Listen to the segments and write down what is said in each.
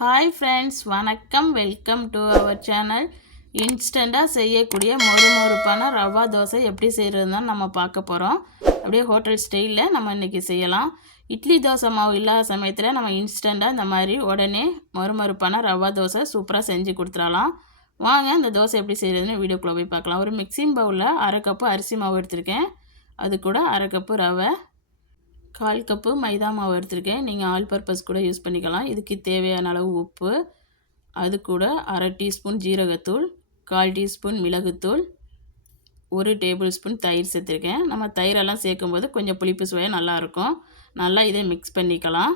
Hi friends, வணக்கம். Welcome to our channel. இன்ஸ்டண்ட்டாக செய்யக்கூடிய மொறுமொறுப்பான ரவா தோசை எப்படி செய்கிறதுன்னு நம்ம பார்க்க போகிறோம். அப்படியே ஹோட்டல் ஸ்டைலில் நம்ம இன்றைக்கி செய்யலாம். இட்லி தோசை மாவு இல்லாத சமயத்தில் நம்ம இன்ஸ்டண்ட்டாக இந்த மாதிரி உடனே மொறுமொறுப்பான ரவா தோசை சூப்பராக செஞ்சு கொடுத்துடலாம். வாங்க இந்த தோசை எப்படி செய்கிறதுன்னு வீடியோக்குள்ளே போய் பார்க்கலாம். ஒரு மிக்சிங் பவுலில் 1/2 கப்பு அரிசி மாவு எடுத்திருக்கேன். அது கூட 1/2 கப்பு ரவை, 1/4 கப்பு மைதா மாவு எடுத்திருக்கேன். நீங்கள் ஆல் பர்பஸ் கூட யூஸ் பண்ணிக்கலாம். இதுக்கு தேவையான அளவு உப்பு, அது கூட 1/2 டீஸ்பூன் ஜீரகத்தூள், 1/4 டீஸ்பூன் மிளகுத்தூள், 1 டேபிள் ஸ்பூன் தயிர் சேர்த்துருக்கேன். நம்ம தயிரெல்லாம் சேர்க்கும்போது கொஞ்சம் புளிப்பு சுவையாக நல்லாயிருக்கும். நல்லா இதை மிக்ஸ் பண்ணிக்கலாம்.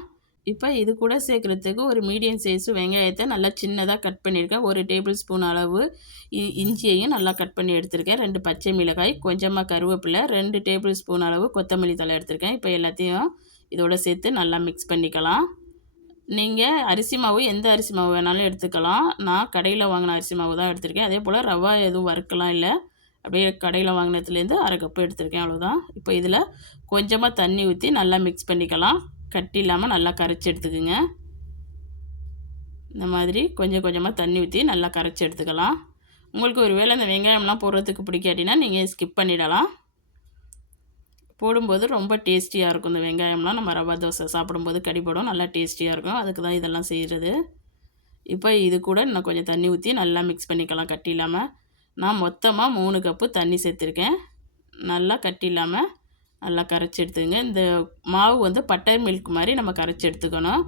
இப்போ இது கூட சேர்க்குறதுக்கு ஒரு மீடியம் சைஸு வெங்காயத்தை நல்லா சின்னதாக கட் பண்ணியிருக்கேன். 1 டேபிள் ஸ்பூன் அளவு இஞ்சியையும் நல்லா கட் பண்ணி எடுத்திருக்கேன். 2 பச்சை மிளகாய், கொஞ்சமாக கருவேப்பிலை, 2 டேபிள் ஸ்பூன் அளவு கொத்தமல்லி தழை எடுத்திருக்கேன். இப்போ எல்லாத்தையும் இதோட சேர்த்து நல்லா மிக்ஸ் பண்ணிக்கலாம். நீங்கள் அரிசி மாவு எந்த அரிசி மாவு வேணாலும் எடுத்துக்கலாம். நான் கடையில் வாங்கின அரிசி மாவு தான் எடுத்திருக்கேன். அதே போல் ரவா எதுவும் வறுக்கலாம் இல்லை, அப்படியே கடையில் வாங்கினதுலேருந்து 1/2 கப்பு எடுத்திருக்கேன், அவ்வளோதான். இப்போ இதில் கொஞ்சமாக தண்ணி ஊற்றி நல்லா மிக்ஸ் பண்ணிக்கலாம். கட்டி இல்லாமல் நல்லா கரைச்சி எடுத்துக்குங்க. இந்த மாதிரி கொஞ்சம் கொஞ்சமாக தண்ணி ஊற்றி நல்லா கரைச்சி எடுத்துக்கலாம். உங்களுக்கு ஒரு வேளை இந்த வெங்காயம்லாம் போடுறதுக்கு பிடிக்காட்டினா நீங்கள் ஸ்கிப் பண்ணிடலாம். போடும்போது ரொம்ப டேஸ்டியாக இருக்கும். இந்த வெங்காயம்லாம் நம்ம ரவா தோசை சாப்பிடும்போது கடிப்படும், நல்லா டேஸ்டியாக இருக்கும். அதுக்கு தான் இதெல்லாம் செய்கிறது. இப்போ இது கூட இன்னும் கொஞ்சம் தண்ணி ஊற்றி நல்லா மிக்ஸ் பண்ணிக்கலாம் கட்டி இல்லாமல். நான் மொத்தமாக 3 கப்பு தண்ணி சேர்த்துருக்கேன். நல்லா கட்டி இல்லாமல் நல்லா கரைச்சி எடுத்துக்கங்க. இந்த மாவு வந்து பட்டர் மில்க் மாதிரி நம்ம கரைச்சி எடுத்துக்கணும்.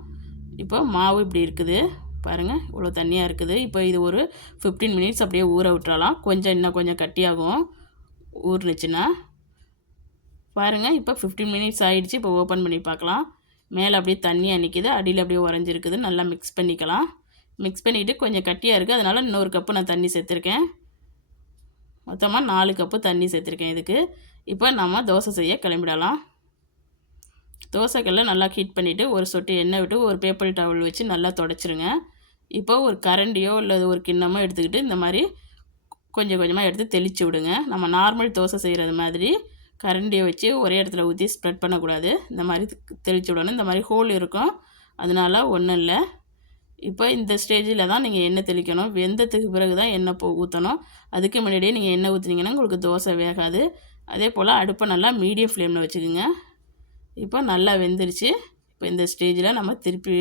இப்போ மாவு இப்படி இருக்குது பாருங்கள், இவ்வளோ தண்ணியாக இருக்குது. இப்போ இது ஒரு 15 மினிட்ஸ் அப்படியே ஊற விட்டுறலாம். இன்னும் கொஞ்சம் கட்டியாகும் ஊறுனுச்சுன்னா. பாருங்கள், இப்போ 15 மினிட்ஸ் ஆகிடுச்சு. இப்போ ஓப்பன் பண்ணி பார்க்கலாம். மேலே அப்படியே தண்ணியாக நிற்கிது, அடியில் அப்படியே உறைஞ்சிருக்குது. நல்லா மிக்ஸ் பண்ணிக்கலாம். மிக்ஸ் பண்ணிவிட்டு கொஞ்சம் கட்டியாக இருக்குது, அதனால் இன்னொரு கப்பு நான் தண்ணி சேர்த்துருக்கேன். மொத்தமாக 4 கப்பு தண்ணி சேர்த்துருக்கேன் இதுக்கு. இப்போ நம்ம தோசை செய்ய கிளம்பிடலாம். தோசைக்கல்லை நல்லா ஹீட் பண்ணிவிட்டு ஒரு சொட்டு எண்ணெய் விட்டு ஒரு பேப்பர் டவல் வச்சு நல்லா துடைச்சிருங்க. இப்போ ஒரு கரண்டியோ இல்லை ஒரு கிண்ணமோ எடுத்துக்கிட்டு இந்த மாதிரி கொஞ்சம் கொஞ்சமாக எடுத்து தெளித்து விடுங்க. நம்ம நார்மல் தோசை செய்கிறது மாதிரி கரண்டியை வச்சு ஒரே இடத்துல ஊற்றி ஸ்ப்ரெட் பண்ணக்கூடாது. இந்த மாதிரி தெளித்து விடணும். இந்த மாதிரி ஹோல் இருக்கும், அதனால் ஒன்றும் இல்லை. இப்போ இந்த ஸ்டேஜில் தான் நீங்கள் எண்ணெய் தெளிக்கணும். வெந்ததுக்கு பிறகு தான் எண்ணெய் ஊற்றணும். அதுக்கு முன்னாடியே நீங்கள் எண்ணெய் ஊற்றுனீங்கன்னா உங்களுக்கு தோசை வேகாது. அதே போல் அடுப்பை நல்லா மீடியம் ஃப்ளேமில் வச்சுக்கோங்க. இப்போ நல்லா வெந்துருச்சு. இப்போ இந்த ஸ்டேஜில் நம்ம திருப்பி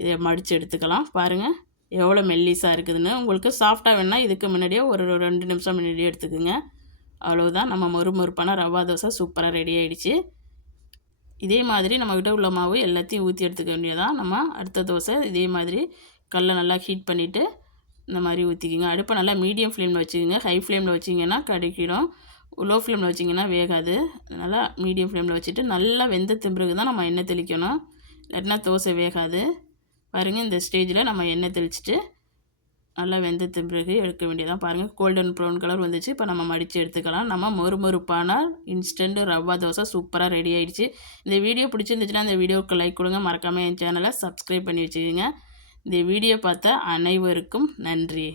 இதை மடித்து எடுத்துக்கலாம். பாருங்கள் எவ்வளோ மெல்லிஸாக இருக்குதுன்னு. உங்களுக்கு சாஃப்டாக வேணால் இதுக்கு முன்னாடியே ஒரு 2 நிமிஷம் முன்னாடியே எடுத்துக்கோங்க. அவ்வளோதான், நம்ம மொறுமொறுப்பான ரவா தோசை சூப்பராக ரெடி ஆகிடுச்சு. இதே மாதிரி நம்மக்கிட்ட உள்ள மாவு எல்லாத்தையும் ஊற்றி எடுத்துக்க வேண்டியதான். நம்ம அடுத்த தோசை இதே மாதிரி கல்லை நல்லா ஹீட் பண்ணிவிட்டு இந்த மாதிரி ஊற்றிக்கிங்க. அடுப்பை நல்லா மீடியம் ஃப்ளேமில் வச்சுக்கோங்க. ஹை ஃப்ளேமில் வச்சிங்கன்னா கடிக்கிடும், லோ ஃப்ளேமில் வச்சிங்கன்னா வேகாது. நல்லா மீடியம் ஃப்ளேமில் வச்சுட்டு நல்லா வெந்த பிறகு தான் நம்ம எண்ணெய் தெளிக்கணும், இல்லாட்டினா தோசை வேகாது. பாருங்கள், இந்த ஸ்டேஜில் நம்ம எண்ணெய் தெளிச்சிட்டு நல்லா வெந்த பிறகு எடுக்க வேண்டியதான். பாருங்கள், கோல்டன் ப்ரௌன் கலர் வந்துச்சு. இப்போ நம்ம மடித்து எடுத்துக்கலாம். நம்ம மொறுமொறுப்பான இன்ஸ்டன்ட் ரவா தோசை சூப்பராக ரெடி ஆகிடுச்சு. இந்த வீடியோ பிடிச்சிருந்துச்சுன்னா இந்த வீடியோவுக்கு லைக் கொடுங்க. மறக்காமல் என் சேனலை சப்ஸ்கிரைப் பண்ணி வச்சுக்கோங்க. இந்த வீடியோ பார்த்த அனைவருக்கும் நன்றி.